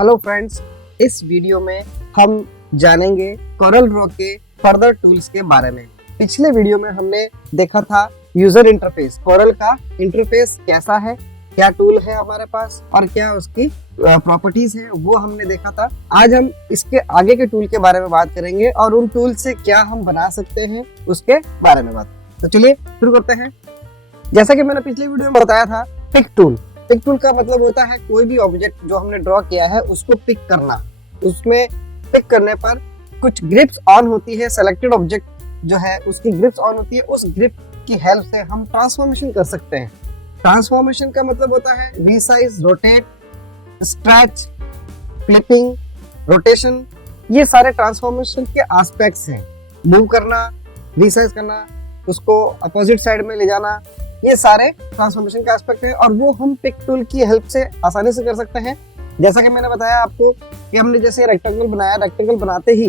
Hello friends, इस video में हम जानेंगे कोरल ड्रॉ के फर्दर टूल्स के बारे में। पिछले वीडियो में हमने देखा था यूजर इंटरफेस, कोरल का इंटरफेस कैसा है, क्या टूल है हमारे पास और क्या उसकी प्रॉपर्टीज है, वो हमने देखा था। आज हम इसके आगे के टूल के बारे में बात करेंगे और उन टूल से क्या हम बना सकते हैं उसके बारे में बात। तो चलिए शुरू करते हैं। जैसा कि मैंने पिछले वीडियो में बताया था, पिक टूल का मतलब होता है कोई भी ऑब्जेक्ट जो हमने ड्रॉ किया है उसको पिक करना। उसमें पिक करने पर कुछ ग्रिप्स ऑन होती है, सेलेक्टेड ऑब्जेक्ट जो है उसकी ग्रिप्स ऑन होती है। उस ग्रिप की हेल्प से हम ट्रांसफॉर्मेशन कर सकते हैं। ट्रांसफॉर्मेशन का मतलब होता है resize, rotate, stretch, flipping, rotation. ये सारे ट्रांसफॉर्मेशन के एस्पेक्ट्स हैं। मूव करना, रीसाइज करना, उसको अपोजिट साइड में ले जाना, ये सारे ट्रांसफॉर्मेशन का एस्पेक्ट है और वो हम पिक टूल की हेल्प से आसानी से कर सकते हैं। जैसा कि मैंने बताया आपको कि हमने जैसे रेक्टेंगल बनाया, रेक्टेंगल बनाते ही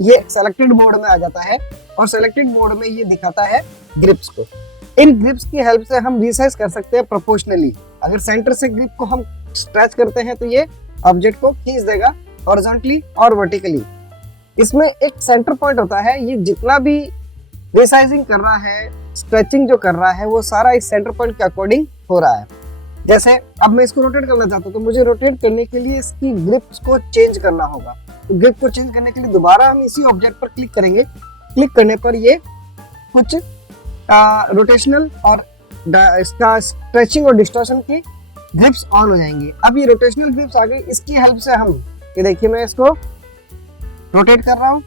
ये सेलेक्टेड मोड में आ जाता है और सेलेक्टेड मोड में ये दिखाता है ग्रिप्स को। इन ग्रिप्स की हेल्प से हम रीसाइज कर सकते हैं प्रोपोर्शनली। अगर सेंटर से ग्रिप को हम स्ट्रेच करते हैं तो ये ऑब्जेक्ट को खींच देगा हॉरिजॉन्टली और वर्टिकली। इसमें एक सेंटर पॉइंट होता है, ये जितना भी रिसाइजिंग कर रहा है, स्ट्रेचिंग जो कर रहा है, वो सारा इस सेंटर पॉइंट के अकॉर्डिंग हो रहा है। जैसे अब मैं इसको रोटेट करना चाहता हूँ तो मुझे रोटेट करने के लिए इसकी ग्रिप्स को चेंज करना होगा। तो ग्रिप को चेंज करने के लिए दोबारा हम इसी ऑब्जेक्ट पर क्लिक करेंगे। क्लिक करने पर ये कुछ रोटेशनल और इसका स्ट्रेचिंग और डिस्टॉर्शन की ग्रिप्स ऑन हो जाएंगी। अब ये रोटेशनल ग्रिप्स आ गई, इसकी हेल्प से हम ये देखिए मैं इसको रोटेट कर रहा हूँ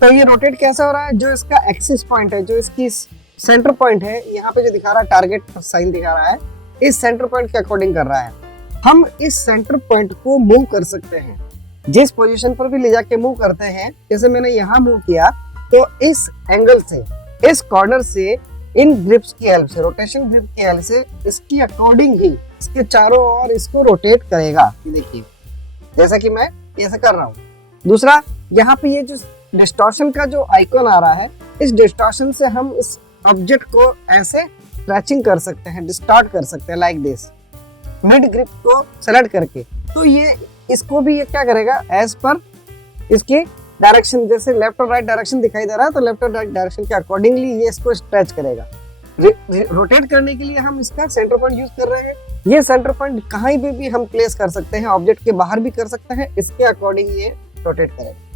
तो ये रोटेट कैसा हो रहा है, जो इसका एक्सिस पॉइंट है, जो इसकी सेंटर पॉइंट है, यहाँ पे जो दिखा रहा है टारगेट साइन दिखा रहा है, इस सेंटर पॉइंट के अकॉर्डिंग कर रहा है। हम इस सेंटर पॉइंट को मूव कर सकते हैं, जिस पोजीशन पर भी ले जाके मूव करते हैं। जैसे मैंने यहाँ मूव किया तो इस एंगल से, इस कॉर्नर से, इन ग्रिप्स की हेल्प से, रोटेशन ग्रिप की हेल्प से इसकी अकॉर्डिंग ही इसके चारों ओर इसको रोटेट करेगा। देखिए जैसा कि मैं ऐसे कर रहा हूँ। दूसरा, यहाँ पे ये जो डिस्टॉर्शन का जो आइकॉन आ रहा है, इस डिस्टॉर्शन से हम इस ऑब्जेक्ट को ऐसे स्ट्रेचिंग कर सकते हैं, डिस्टॉर्ट कर सकते हैं लाइक दिस, मिड ग्रिप को सेलेक्ट करके। तो ये इसको भी ये क्या करेगा, एज पर इसकी डायरेक्शन, जैसे लेफ्ट और राइट डायरेक्शन दिखाई दे रहा है तो लेफ्ट और राइट डायरेक्शन के अकॉर्डिंगली ये इसको स्ट्रेच करेगा। रोटेट करने के लिए हम इसका सेंटर पॉइंट यूज कर रहे हैं। ये सेंटर पॉइंट कहीं भी हम प्लेस कर सकते हैं, ऑब्जेक्ट के बाहर भी कर सकते हैं, इसके अकॉर्डिंग ये रोटेट करेगा।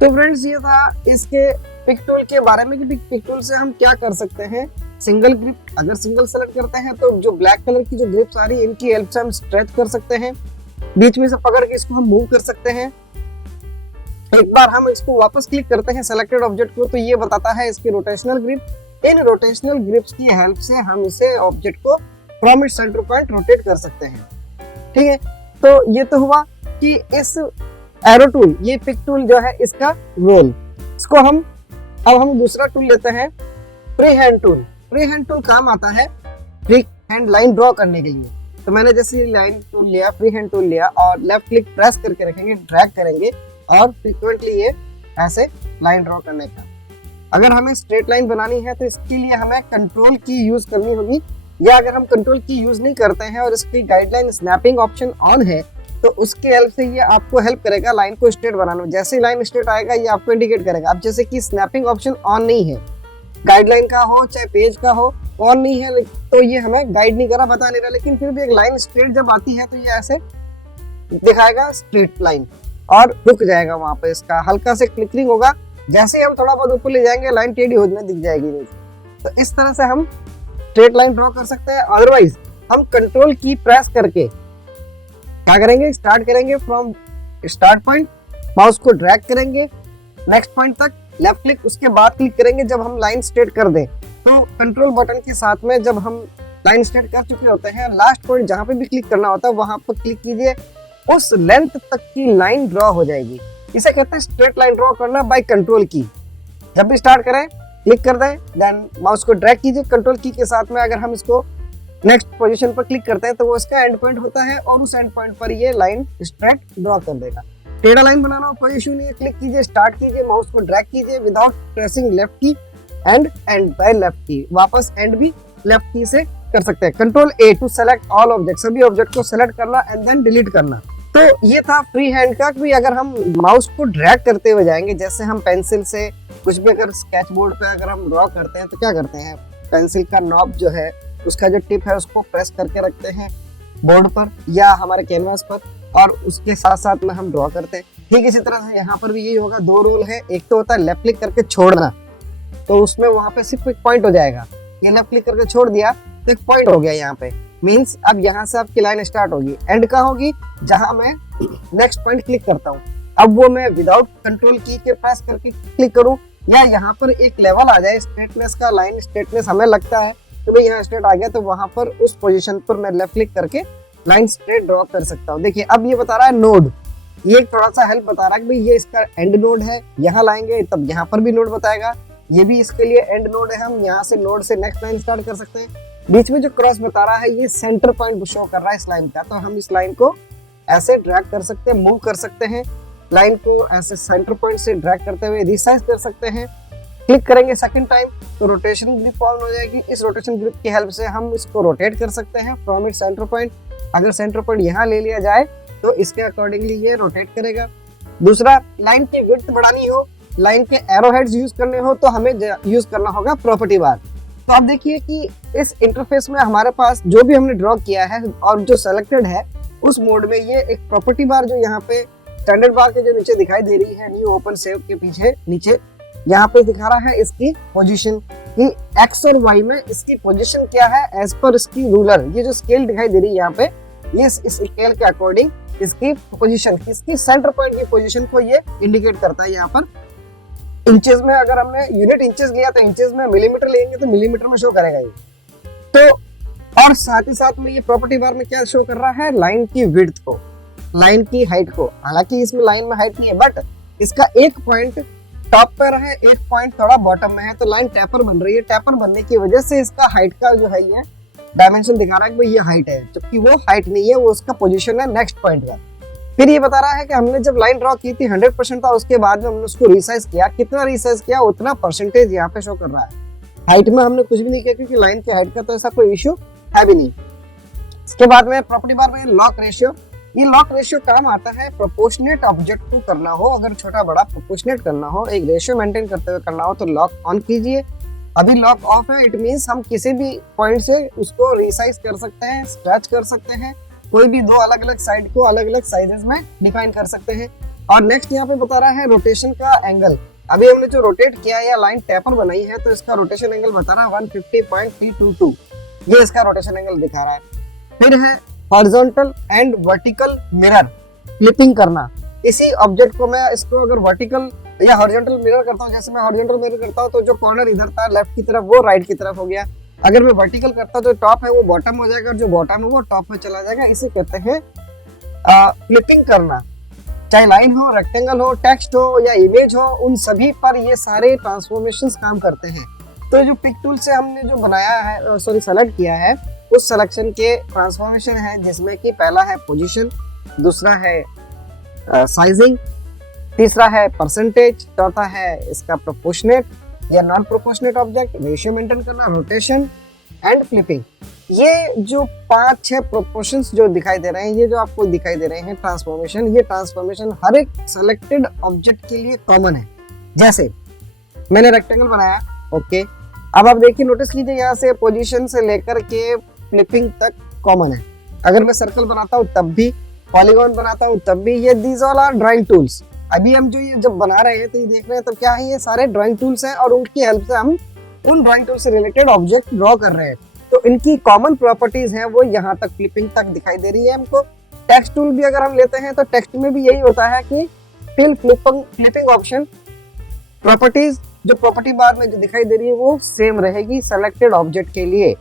तो फ्रेंड्स, ये था इसके पिक टूल के बारे में कि पिक टूल से हम क्या कर सकते हैं। सिंगल ग्रिप, अगर सिंगल सेलेक्ट करते हैं तो जो ब्लैक कलर की जो ग्रिप्स आ रही है इनकी हेल्प से हम स्ट्रेच कर सकते हैं। बीच में से पकड़ के इसको हम मूव कर सकते हैं। एक बार हम इसको वापस क्लिक करते हैं सेलेक्टेड ऑब्जेक्ट को तो ये बताता है इसकी rotational grip. In rotational grips की हेल्प से हम इसे ऑब्जेक्ट को from its centre point rotate कर सकते हैं। ठीक है, तो ये तो हुआ कि इस एरो टूल, ये पिक टूल जो है इसका रोल। इसको अब हम दूसरा टूल लेते हैं, free hand tool. Free hand tool काम आता है फ्री हैंड लाइन ड्रॉ करने के लिए। तो मैंने जैसे लाइन टूल लिया, फ्री हैंड टूल लिया और लेफ्ट क्लिक प्रेस करके रखेंगे, ड्रैग करेंगे और फ्रीक्वेंटली ये ऐसे लाइन ड्रॉ करने का। अगर हमें स्ट्रेट लाइन बनानी है तो इसके लिए हमें कंट्रोल की यूज करनी होगी, या अगर हम कंट्रोल की यूज नहीं करते हैं और इसकी गाइडलाइन स्नैपिंग ऑप्शन ऑन है तो उसके हेल्प से ये आपको हेल्प करेगा लाइन को स्ट्रेट बनाने में। जैसे ही लाइन स्ट्रेट आएगा ये आपको इंडिकेट करेगा। अब जैसे कि स्नैपिंग ऑप्शन ऑन नहीं है, गाइडलाइन का हो चाहे पेज का हो, ऑन नहीं है तो ये हमें गाइड नहीं कर रहा, बता नहीं रहा, लेकिन फिर भी एक लाइन स्ट्रेट जब आती है तो ये ऐसे दिखाएगा स्ट्रेट लाइन और रुक जाएगा। वहां पे इसका हल्का से क्लिकिंग होगा, जैसे ही हम थोड़ा बहुत ऊपर ले जाएंगे लाइन टेढ़ी होने दिख जाएगी नहीं। तो इस तरह से हम स्ट्रेट लाइन ड्रॉ कर सकते हैं। अदरवाइज हम कंट्रोल की प्रेस करके क्या करेंगे, स्टार्ट करेंगे फ्रॉम स्टार्ट पॉइंट, माउस को ड्रैग करेंगे नेक्स्ट पॉइंट तक, लेफ्ट क्लिक, उसके बाद क्लिक करेंगे जब हम लाइन स्ट्रेट कर दें। तो कंट्रोल बटन के साथ में जब हम लाइन स्ट्रेट कर चुके होते हैं, लास्ट पॉइंट जहां पे भी क्लिक करना होता है वहां पर क्लिक कीजिए, उस लेंथ तक की लाइन ड्रॉ हो जाएगी। इसे कहते हैं स्ट्रेट लाइन ड्रॉ करना बाय कंट्रोल की। जब भी स्टार्ट करें क्लिक कर दें, देन माउस को ड्रैग कीजिए कंट्रोल की के साथ में। अगर हम इसको नेक्स्ट पोजीशन पर क्लिक करते हैं तो वो इसका एंड पॉइंट होता है और उस एंड पॉइंट पर ये लाइन स्ट्रेट ड्रॉ कर देगा। टेढ़ा लाइन बनाना हो कोई इशू नहीं है, क्लिक कीजिए, स्टार्ट कीजिए, माउस को ड्रैग कीजिए विदाउट प्रेसिंग लेफ्ट की एंड बाय लेफ्ट की, वापस एंड भी लेफ्ट की से कर सकते हैं। Control a to select all object, सभी ऑब्जेक्ट को सेलेक्ट करना एंड देन डिलीट करना। तो ये था फ्री हैंड का कि अगर हम माउस को ड्रैग करते हुए जाएंगे, जैसे हम पेंसिल से कुछ भी अगर स्केच बोर्ड पे अगर हम ड्रॉ करते हैं तो क्या करते हैं, पेंसिल का नॉब जो है उसका जो टिप है उसको प्रेस करके रखते हैं बोर्ड पर या हमारे कैनवास पर, और उसके साथ साथ में हम ड्रॉ करते हैं। ठीक इसी तरह से यहाँ पर भी यही होगा। दो रूल है, एक तो होता है लेफ्ट क्लिक करके छोड़ना, तो उसमें वहां पे सिर्फ एक पॉइंट हो जाएगा। ये लेफ्ट क्लिक करके छोड़ दिया तो एक पॉइंट हो गया यहाँ पे, मींस अब यहाँ से आपकी लाइन स्टार्ट होगी, एंड कहाँ होगी, जहां मैं नेक्स्ट पॉइंट क्लिक करता हूँ। अब वो मैं विदाउट कंट्रोल की के प्रेस करके क्लिक करूँ या यहाँ पर एक लेवल आ जाए स्ट्रेटनेस का, लाइन स्ट्रेटनेस हमें लगता है तो भाई यहाँ स्ट्रेट आ गया, तो वहां पर उस पोजीशन पर मैं लेफ्ट क्लिक करके लाइन स्ट्रेट ड्रॉ कर सकता हूँ। देखिए अब ये बता रहा है नोड, ये थोड़ा सा हेल्प बता रहा है कि भाई ये इसका एंड नोड है, यहाँ लाएंगे तब यहाँ पर भी नोड बताएगा, ये भी इसके लिए एंड नोड है, हम यहाँ से नोड से नेक्स्ट लाइन स्टार्ट कर सकते हैं। बीच में जो क्रॉस बता रहा है ये सेंटर पॉइंट शो कर रहा है इस लाइन का, तो हम इस लाइन को ऐसे ड्रैग कर सकते हैं, मूव कर सकते हैं, लाइन को ऐसे सेंटर पॉइंट से ड्रैग करते हुए रिसाइज कर सकते हैं। क्लिक करेंगे सेकंड टाइम तो रोटेशन ग्रिप ऑन हो जाएगी, इस रोटेशन ग्रिप की हेल्प से हम इसको रोटेट कर सकते हैं फ्रॉम इट सेंटर पॉइंट। अगर सेंटर पॉइंट यहाँ ले लिया जाए तो इसके अकॉर्डिंगली ये रोटेट करेगा। दूसरा, लाइन की विड्थ बढ़ानी हो, लाइन के एरो हेड्स यूज करने हो तो हमें यूज करना होगा प्रॉपर्टी बार। तो आप देखिए कि इस इंटरफेस में हमारे पास जो भी हमने ड्रॉ किया है और जो सेलेक्टेड है उस मोड में ये एक प्रॉपर्टी बार जो यहाँ पे स्टैंडर्ड बार के जो नीचे दिखाई दे रही है, न्यू ओपन सेव के पीछे नीचे यहाँ पे दिखा रहा है इसकी पोजीशन कि एक्स और वाई में इसकी पोजीशन क्या है एज पर इसकी रूलर। ये जो स्केल दिखाई दे रही है यहाँ पे, ये इस स्केल के अकॉर्डिंग इसकी पोजीशन, इसकी सेंटर पॉइंट की पोजीशन को ये इंडिकेट करता है। यहाँ पर इंचेस में अगर हमने यूनिट इंचेस लिया तो इंचेस में, मिलीमीटर लेंगे तो मिलीमीटर में शो करेगा ये। तो और साथ ही साथ में ये प्रॉपर्टी बार में क्या शो कर रहा है, लाइन की विड्थ को, लाइन की हाइट को। हालांकि इसमें लाइन में हाइट नहीं है बट इसका एक पॉइंट टॉप पर है, एक पॉइंट थोड़ा बॉटम में है, तो लाइन टैपर बन रही है। टैपर बनने की वजह से इसका हाइट का जो है ये डायमेंशन दिखा रहा है कि ये हाइट है, जबकि वो हाइट नहीं है, वो उसका पोजीशन है नेक्स्ट पॉइंट का। फिर ये बता रहा है कि हमने जब लाइन ड्रॉ की थी 100% था, उसके बाद में हमने उसको रिसाइज किया, कितना रिसाइज किया उतना परसेंटेज यहाँ पे शो कर रहा है। हाइट में हमने कुछ भी नहीं किया क्योंकि लाइन की हाइट का तो ऐसा कोई इश्यू है भी नहीं। इसके बाद में प्रॉपर्टी बार में लॉक रेशियो, ये लॉक रेशियो काम आता है प्रोपोर्शनेट ऑब्जेक्ट को करना हो, अगर छोटा बड़ा प्रोपोर्शनेट करना हो, एक रेशियो मेंटेन करते हुए करना हो तो लॉक ऑन कीजिए। अभी लॉक ऑफ है, इट मींस हम किसी भी पॉइंट से उसको रिसाइज कर सकते हैं, स्ट्रेच कर सकते हैं, कोई भी दो अलग अलग साइड को अलग अलग साइजेस में डिफाइन कर सकते हैं। और नेक्स्ट यहाँ पे बता रहा है रोटेशन का एंगल। अभी हमने जो रोटेट किया या लाइन टैपर बनाई है तो इसका रोटेशन एंगल बता रहा है 150.322, ये इसका रोटेशन एंगल दिखा रहा है। फिर है horizontal and vertical mirror, flipping करना। इसी ऑब्जेक्ट को मैं इसको अगर वर्टिकल या हॉरिजॉन्टल मिरर करता हूँ, जैसे मैं हॉरिजॉन्टल मिरर करता हूँ तो जो कॉर्नर इधर था लेफ्ट की तरफ वो राइट की तरफ हो गया। अगर मैं वर्टिकल करता हूँ तो टॉप है वो बॉटम हो जाएगा और जो बॉटम है वो टॉप में चला जाएगा। इसे कहते हैं फ्लिपिंग करना। चाहे लाइन हो, रेक्टेंगल हो, टेक्स्ट हो या इमेज हो, उन सभी पर ये सारे ट्रांसफॉर्मेशंस काम करते हैं। तो जो पिक टूल से हमने जो बनाया है, सेलेक्ट किया है, उस सिलेक्शन के ट्रांसफॉर्मेशन है जिसमें कि पहला है पोजीशन, दूसरा है साइजिंग, तीसरा है परसेंटेज, चौथा है इसका प्रोपोर्शनेट या non proportionate object, ratio maintain करना, रोटेशन एंड फ्लिपिंग। ये जो 5-6 प्रोपोर्शंस जो दिखाई दे रहे हैं, ये जो आपको दिखाई दे रहे हैं ट्रांसफॉर्मेशन, ये ट्रांसफॉर्मेशन हर एक सेलेक्टेड ऑब्जेक्ट के लिए कॉमन है। जैसे मैंने रेक्टेंगल बनाया, ओके, अब आप देखिए नोटिस कीजिए यहाँ से पोजीशन से लेकर के फ्लिपिंग तक कॉमन है। अगर मैं सर्कल बनाता हूँ तब भी, पॉलीगॉन बनाता हूँ तब भी, ये these all are drawing tools. अभी हम जो ये जब बना रहे हैं तो ये देख रहे हैं, तो क्या है, ये सारे ड्राइंग टूल्स हैं और उनकी हेल्प से हम उन ड्राइंग टूल से रिलेटेड ऑब्जेक्ट ड्रॉ कर रहे हैं। तो इनकी कॉमन प्रॉपर्टीज हैं वो यहाँ तक फ्लिपिंग तक दिखाई दे रही है हमको। टेक्स्ट टूल भी अगर हम लेते हैं तो टेक्स्ट में भी यही होता है कि फिल फ्लिपिंग ऑप्शन, प्रॉपर्टीज जो प्रॉपर्टी बार में जो दिखाई दे रही है वो सेम रहेगी सेलेक्टेड ऑब्जेक्ट के लिए।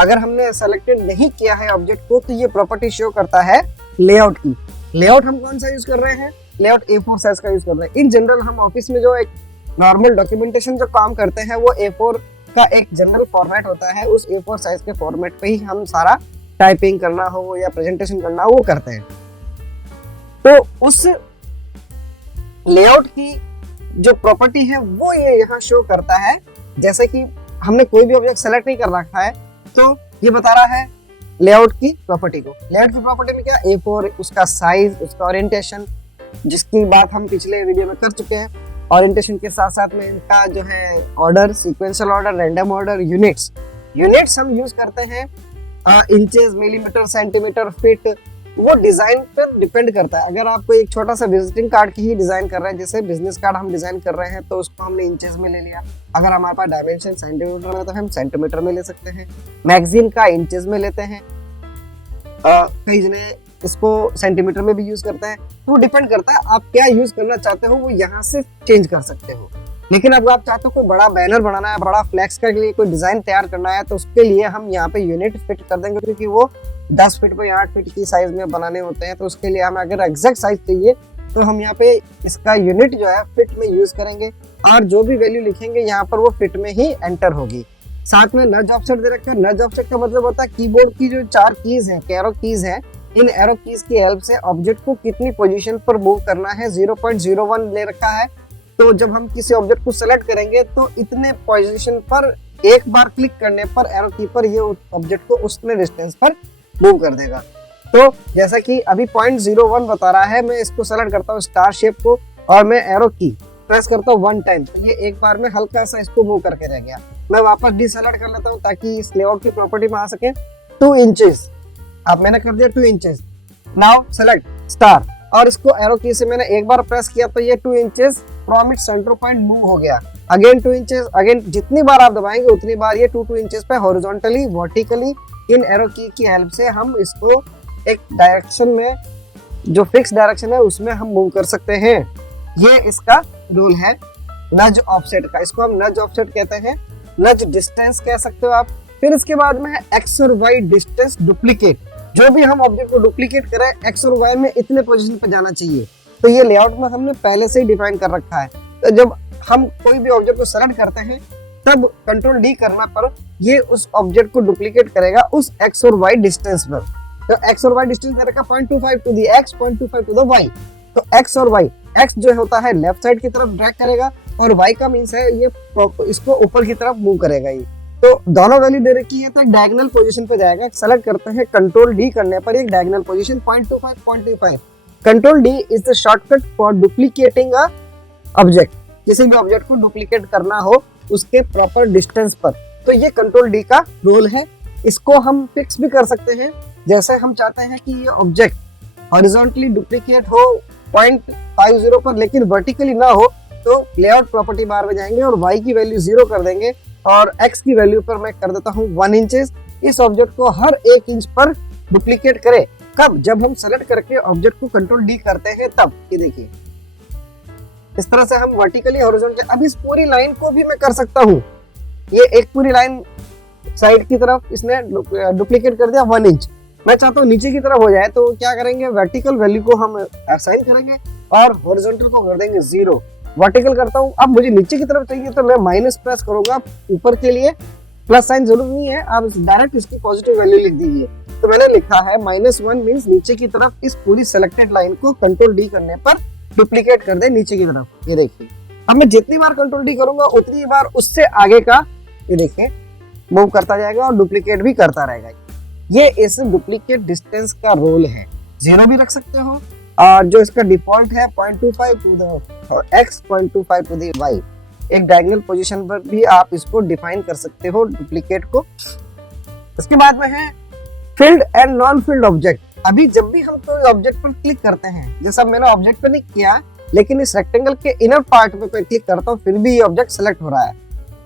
अगर हमने सेलेक्टेड नहीं किया है ऑब्जेक्ट को तो ये प्रॉपर्टी शो करता है लेआउट की। लेआउट हम कौन सा यूज कर रहे हैं, लेआउट A4 साइज का यूज कर रहे हैं। इन जनरल हम ऑफिस में जो एक नॉर्मल डॉक्यूमेंटेशन जो काम करते हैं वो A4 का एक जनरल फॉर्मेट होता है, उस A4 साइज के फॉर्मेट पे ही हम सारा टाइपिंग करना हो या प्रेजेंटेशन करना हो वो करते हैं। तो उस लेआउट की जो प्रॉपर्टी है वो ये यहाँ शो करता है। जैसे कि हमने कोई भी ऑब्जेक्ट सेलेक्ट नहीं कर रखा है तो ये बता रहा है लेआउट की प्रॉपर्टी को। लेआउट की प्रॉपर्टी में क्या, A4 उसका साइज, उसका ओरिएंटेशन, जिसकी बात हम पिछले वीडियो में कर चुके हैं। ओरिएंटेशन के साथ साथ में इनका जो है order, sequential order, random order, units हम यूज करते हैं इंचेस, मिलीमीटर, सेंटीमीटर, फीट। वो डिजाइन पर डिपेंड करता है। अगर आप कोई एक छोटा सा विजिटिंग कार्ड की ही डिजाइन कर रहे हैं, जैसे बिजनेस कार्ड हम डिजाइन कर रहे हैं, तो उसको हमने इंचेस में ले लिया। अगर हमारे पास डायमेंशन सेंटीमीटर में, तो हम सेंटीमीटर में ले सकते हैं। मैगजीन का इंचेस में लेते हैं, कई जने इसको सेंटीमीटर में भी यूज करते हैं। तो वो डिपेंड करता है आप क्या यूज करना चाहते हो, वो यहाँ से चेंज कर सकते हो। लेकिन अगर आप चाहते हो कोई बड़ा बैनर बनाना है, बड़ा फ्लैक्स के लिए कोई डिजाइन तैयार करना है, तो उसके लिए हम यहाँ पे यूनिट फिट कर देंगे, क्योंकि वो 10 फीट पे 8 फीट की साइज में बनाने होते हैं। तो उसके लिए हमें अगर एग्जैक्ट साइज चाहिए, तो हम यहाँ पे इसका यूनिट जो है फिट में यूज करेंगे, और जो भी वैल्यू लिखेंगे यहाँ पर वो फिट में ही एंटर होगी। साथ में नज ऑफसेट दे रखा है। नज ऑफसेट का मतलब होता है कीबोर्ड की जो 4 कीज हैं, एरो कीज हैं, इन एरो कीज की हेल्प से ऑब्जेक्ट को कितनी पोजीशन पर मूव करना है। 0.01 ले रखा है। तो जब हम किसी ऑब्जेक्ट को सेलेक्ट करेंगे, तो इतने पोजीशन पर एक बार क्लिक करने पर एरो की पर ये ऑब्जेक्ट को उतने डिस्टेंस पर मूव कर देगा। तो जैसा कि अभी 0.01 बता रहा है, मैं इसको सेलेक्ट करता हूँ स्टार शेप को, और मैं एरो की प्रेस करता हूँ 1 टाइम, तो ये एक बार में हल्का सा इसको मूव करके रह गया। मैं वापस डिसेलेक्ट कर लेता हूँ ताकि इस लेआउट की प्रॉपर्टी में आ सके। 2 इंचेस, अब मैंने कर दिया 2 इंचेस। नाउ सेलेक्ट स्टार, और इसको एरो की से मैंने एक बार प्रेस किया, तो ये 2 inches from its centre point move हो गया। अगेन 2 इंचेस, अगेन जितनी बार आप दबाएंगे उतनी बार ये 2 इंचेस पे हॉरिजॉन्टली, वर्टिकली इन एरो की हेल्प से हम इसको एक डायरेक्शन में, जो फिक्स डायरेक्शन है उसमें हम मूव कर सकते हैं। ये इसका रूल है नज ऑफसेट का। इसको हम नज ऑफसेट कहते हैं, नज डिस्टेंस कह सकते हो आप। फिर इसके बाद में है एक्स और वाई डिस्टेंस डुप्लीकेट। जो भी हम ऑब्जेक्ट को डुप्लीकेट करें, एक्स और वाई में इतने पोजीशन पे जाना चाहिए। तो ये लेआउट में हमने पहले से ही डिफाइन कर रखा है। तो जब हम कोई भी ऑब्जेक्ट को सेलेक्ट करते हैं, तब कंट्रोल डी करना पर ये उस ऑब्जेक्ट को डुप्लीकेट करेगा उस एक्स और वाई डिस्टेंस पर। तो एक्स और वाई डिस्टेंस करेगा 0.25 to the x, 0.25 to the y. तो एक्स और वाई, एक्स जो होता है लेफ्ट साइड की तरफ ड्रैग करेगा, और वाई का मीन्स है ये इसको ऊपर की तरफ मूव करेगा। ये तो दोनों वैल्यू दे रखी है, तो एक डायगोनल पोजीशन पे जाएगा। सेलेक्ट करते हैं, कंट्रोल डी करने पर एक diagonal position 0.25 control D is the shortcut for duplicating a object. किसी भी ऑब्जेक्ट को डुप्लीकेट करना हो उसके प्रॉपर डिस्टेंस पर, तो ये कंट्रोल डी का रोल है। इसको हम फिक्स भी कर सकते हैं, जैसे हम चाहते हैं कि ये ऑब्जेक्ट हॉरिजॉन्टली डुप्लीकेट हो 0.50 पर, लेकिन वर्टिकली ना हो, तो लेआउट प्रॉपर्टी बार में जाएंगे और y की वैल्यू 0 कर देंगे, और x की वैल्यू पर मैं कर देता हूँ 1 इंचेस। इस ऑब्जेक्ट को हर 1 इंच पर डुप्लीकेट करे। कब? जब हम सेलेक्ट करके ऑब्जेक्ट को कंट्रोल डी करते हैं, तब। ये देखिए, इस तरह से हम वर्टिकली, हॉरिजॉन्टली, अब इस पूरी लाइन को भी मैं कर सकता हूँ। ये एक पूरी लाइन साइड की तरफ इसने डुप्लीकेट कर दिया 1 इंच। मैं चाहता हूँ नीचे की तरफ हो जाए, तो क्या करेंगे, वर्टिकल वैल्यू को हम असाइन करेंगे और हॉरिजॉन्टल को कर देंगे 0। वर्टिकल करता हूँ, अब मुझे नीचे की तरफ चाहिए तो मैं माइनस प्रेस करूंगा। ऊपर के लिए प्लस साइन जरूर नहीं है, आप डायरेक्ट इसकी पॉजिटिव वैल्यू लिख दीजिए। तो मैंने लिखा है -1 मीन्स नीचे की तरफ इस पूरी सेलेक्टेड लाइन को कंट्रोल डी करने पर डुप्लीकेट कर दे नीचे की तरफ। ये देखिए, अब मैं जितनी बार कंट्रोल डी करूंगा उतनी बार उससे आगे का, ये देखिए, मूव करता जाएगा और डुप्लीकेट भी करता रहेगा। ये इस डुप्लीकेट डिस्टेंस का रोल है। 0 भी रख सकते हो, और जो इसका डिफॉल्ट है 0.25 to the x, 0.25 to the y। एक डायगोनल पोजीशन पर भी आप इसको डिफाइन कर सकते हो डुप्लीकेट को। इसके बाद में है field and non field object. अभी जब भी हम कोई ऑब्जेक्ट पर क्लिक करते हैं, जैसा मैंने ऑब्जेक्ट पर नहीं किया, लेकिन इस रेक्टेंगल के इनर पार्ट पे क्लिक करता हूँ, फिर भी ये ऑब्जेक्ट सेलेक्ट हो रहा है,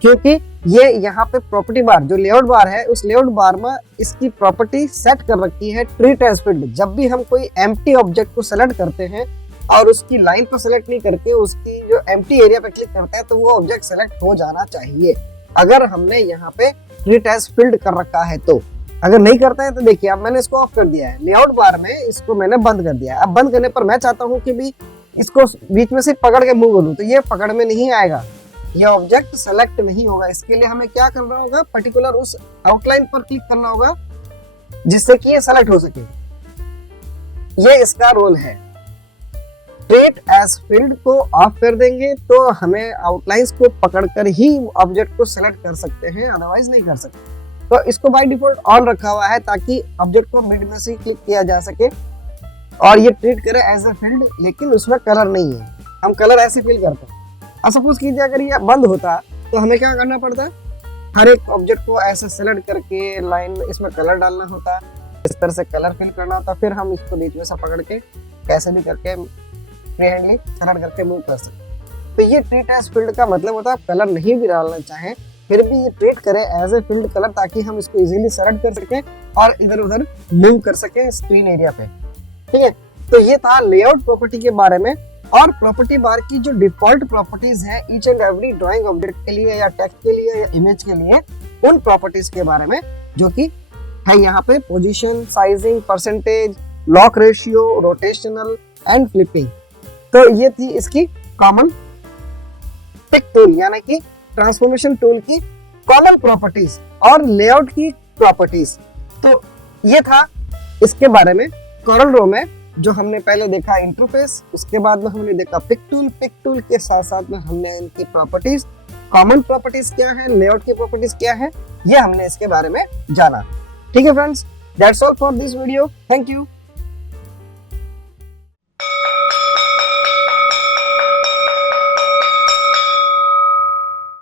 क्योंकि ये यहाँ पे प्रॉपर्टी बार, जो लेआउट बार है, उस लेआउट बार में इसकी प्रॉपर्टी सेट कर रखी है ट्रीट एज फील्ड। जब भी हम कोई एम्प्टी ऑब्जेक्ट को सेलेक्ट करते हैं और उसकी लाइन को सेलेक्ट नहीं करके उसकी जो एम्प्टी एरिया पे क्लिक करते हैं, तो वो ऑब्जेक्ट सेलेक्ट हो जाना चाहिए, अगर हमने यहाँ पे ट्रीट एज फील्ड कर रखा है तो। अगर नहीं करते हैं तो देखिए, अब मैंने इसको ऑफ कर दिया है लेआउट बार में, इसको मैंने बंद कर दिया है। अब बंद करने पर मैं चाहता हूँ कि भी इसको बीच में से पकड़ के मूव करूँ, तो ये पकड़ में नहीं आएगा, ये ऑब्जेक्ट सेलेक्ट नहीं होगा। इसके लिए हमें क्या करना होगा, पर्टिकुलर उस आउटलाइन पर क्लिक करना होगा जिससे कि ये सेलेक्ट हो सके। ये इसका रोल है। ट्रीट एज फील्ड को ऑफ कर देंगे तो हमें आउटलाइंस को पकड़कर ही ऑब्जेक्ट को सेलेक्ट कर सकते हैं, अदरवाइज नहीं कर सकते। तो इसको बाय डिफॉल्ट ऑन रखा हुआ है ताकि ऑब्जेक्ट को मिड में से क्लिक किया जा सके और ये ट्रीट करे एज ए फील्ड, लेकिन उसमें कलर नहीं है। हम कलर ऐसे फील करते हैं। अब सपोज कीजिए अगर ये बंद होता तो हमें क्या करना पड़ता है, हर एक ऑब्जेक्ट को ऐसे सेलेक्ट करके लाइन में इसमें कलर डालना होता, इस तरह से कलर फिल करना होता, फिर हम इसको बीच में से पकड़ के कैसे भी करके फ्री हैंडली सेलेक्ट करके मूव कर सकते। तो ये ट्रीट एज फील्ड का मतलब होता है कलर नहीं भी डालना चाहें फिर भी ये ट्रीट करे एज ए फील्ड कलर, ताकि हम इसको इजीली सेलेक्ट कर सकें और इधर उधर मूव कर सकें स्क्रीन एरिया पे। ठीक है, तो ये था लेआउट प्रॉपर्टी के बारे में। और प्रॉपर्टी बार की जो डिफॉल्ट प्रॉपर्टीज है each and every drawing object के लिए या टेक्स्ट के लिए या इमेज के लिए, उन प्रॉपर्टीज के बारे में जो कि है यहाँ पे position, sizing, percentage, lock ratio, rotational and flipping. तो ये थी इसकी कॉमन पिक टूल यानी कि ट्रांसफॉर्मेशन टूल की कॉमन प्रॉपर्टीज और लेआउट की प्रॉपर्टीज। तो ये था इसके बारे में। कोरल ड्रॉ में जो हमने पहले देखा इंटरफेस, उसके बाद में हमने देखा पिक टूल के साथ साथ में हमने उनकी प्रॉपर्टीज, कॉमन प्रॉपर्टीज क्या है, लेआउट की प्रॉपर्टीज क्या है, ये हमने इसके बारे में जाना। ठीक है friends, that's all for this video. Thank you.